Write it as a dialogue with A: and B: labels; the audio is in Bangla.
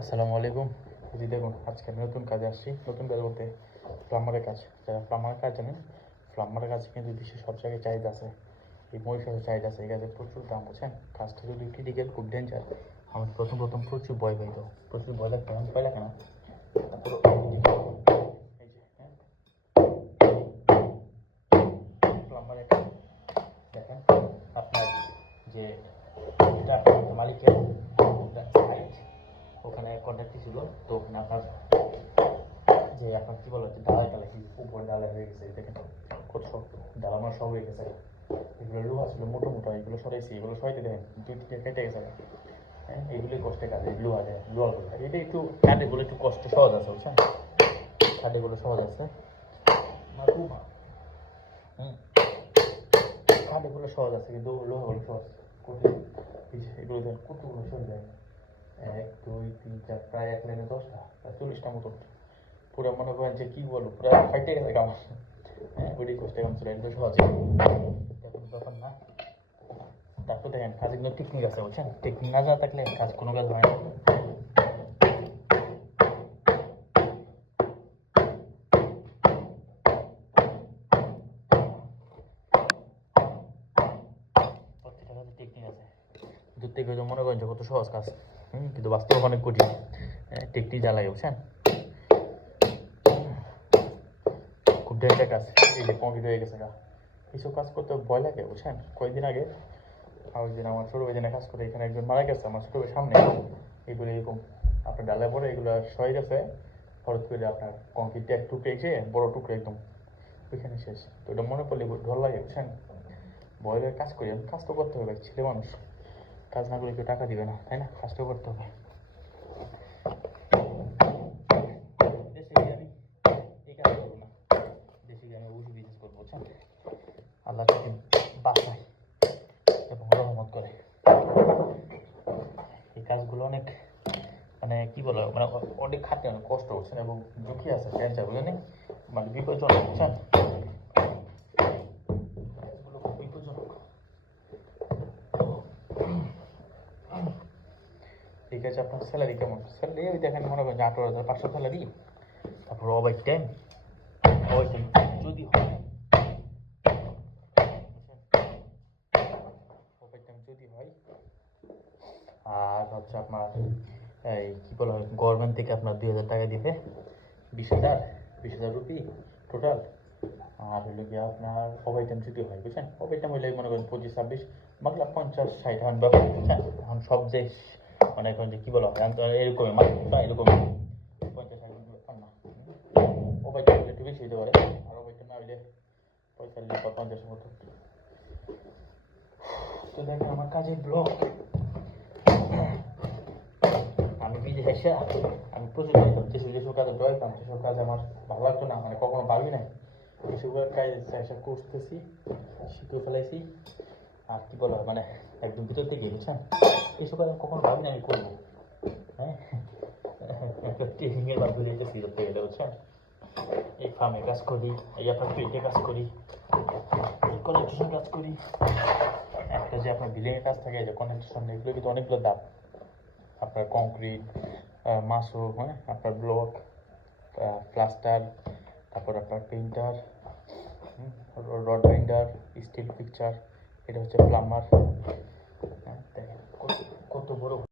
A: আসসালামু আলাইকুম। জি দেখুন, আজকে আমি নতুন কাজে আসছি, নতুন কাজ বলতে প্লাম্বারের কাজ। যারা প্লাম্বারের কাজ জানেন প্লাম্বারের কাছে কিন্তু বিশ্বের সব জায়গায় চাহিদা আছে। এই মহিষাসের চাহিদা আছে, এই কাজে প্রচুর দাম, বুঝছেন? কাজটা যদি ক্রিটিক্যাল খুব ডেঞ্জার আমার প্রথম প্রথম প্রচুর ভয় পাইত প্রচুর ভয় লাগতো আমি ভয় লাগে না। হ্যাঁ। দেখেন, আপনার যে, এটা মালিকের ওখানে ছিল, তো ওখানে আপনার যে আপনার কি বলা হচ্ছে ডালাই টালাই উপরে ডালাই হয়ে গেছে দেখেন কত শক্ত ডালানো সব হয়ে গেছে। এগুলো লোহা ছিল মোটো মোটো, এগুলো সরাইছি, এগুলো সরাইতে দেখেন দুই তিনটে কেটে গেছে হ্যাঁ এইগুলোই কষ্টে কাজ লোহা যায় লোহা গুলো। এটা একটু কাঠেগুলো একটু কষ্ট সহজ আছে, বুঝছেন? কাঠেগুলো সহজ আছে। হুম। কাঠেগুলো সহজ আছে, কিন্তু লোহাগুলো সহজ। এগুলো কতগুলো সহজ যায় দুই তিন চার প্রায় এক লাইনে দশটা প্রায় চল্লিশটা মতো পুরো মনে করেন যে কি বলব পুরো ফাইটে গেছে কাম হ্যাঁ ওইটাই কষ্ট এখন ছিল একদম সহজ এটা কোনো ব্যাপার না তারপর দেখেন কাজে কিন্তু টেকনিক আছে বুঝছেন টেকনিক না জানা থাকলে কাজ কোনো কাজ হয় না মনে করেন যে কত সহজ কাজ কিন্তু বাস্তব অনেক কঠিন। টেকনিক যা বুঝছেন? খুব ডেঞ্জার কাজ। এই যে কমপ্লিট হয়ে গেছে গা। এইসব কাজ করতে ভয় লাগে, বুঝছেন? কয়েকদিন আগে ওই আমার ছোটো ভাই কাজ করে, এখানে একজন মারা গেছে, আমার ছোটো সামনে। এগুলো এরকম, আপনার ডালে পরে এগুলো সয়ে গেছে। হঠাৎ করে আপনার কংক্রিটটা এক টুকরে এসে, বড় টুকরো একদম। ওইখানে শেষ। তো এটা মনে পড়লে ঢল লাগে, বুঝছেন? বয়ের কাজ করি, কাজ তো করতে হবে, ছেলে মানুষ। কাজ না করলে কেউ টাকা দিবে না, তাই না? কাজ তো করতে হবে। আমি এই কাজ করব না। গিয়ে আমি বিজনেস আল্লাহ করে। এই কাজগুলো অনেক মানে মানে অনেক অনেক কষ্ট হচ্ছেন এবং ঝুঁকি আছে ক্যান্সার বুঝলেন মানে বিপজ্জনক বুঝছেন কাজগুলো খুব বিপজ্জনক ঠিক আছে, আপনার স্যালারি কেমন? স্যালারি ওই দেখেন, মনে করেন আঠারো হাজার পাঁচশো স্যালারি তারপর ওভার টাইম ওভার টাইম যদি হয় টাইম যদি হয়, আর হচ্ছে আপনার এই কী বলা হয় গভর্নমেন্ট থেকে আপনার দুই হাজার টাকা দিবে, বিশ হাজার বিশ হাজার রুপি টোটাল আর হলো কি আপনার ওভার টাইম যদি হয়, বুঝছেন? ওভার টাইম হইলে মনে করেন পঁচিশ, ছাব্বিশ বাংলা পঞ্চাশ, ষাট এখন ব্যাপার বুঝছেন এখন সব যে মানে এখন যে কী বলা হয় তো এরকমই পঞ্চাশ ব্যাপার না। একটু হইতে পারে, আর না হইলে পঞ্চাশ মতো। তো আমার ব্লগ। আমি আমি প্রচুর কাজে সেসব কাজ আমার ভালো লাগতো না মানে কখনো ভাবি নাই। এসব কাজ করতেছি, শিখে ফেলাইছি। আর কি বলা মানে একদম ভিতর থেকে বুঝছেন এসব আমি কখনো ভাবি না আমি করব। হ্যাঁ? ট্রেনিংয়ের মাধ্যমে যেতে ভিতর গেলে, বুঝছেন? এই ফার্মে কাজ করি, এই ফ্যাক্টরিতে কাজ করি, এই কলেকশন কাজ করি। একটা যে আপনার বিল্ডিংয়ের কাজ থাকে যে কনস্ট্রাকশন এগুলো কিন্তু অনেকগুলো দাম। আপনার কংক্রিট মাসো হ্যাঁ? আপনার ব্লক প্লাস্টার তারপর আপনার painter rod binder steel picture এটা হচ্ছে প্লাম্বার コトボロ。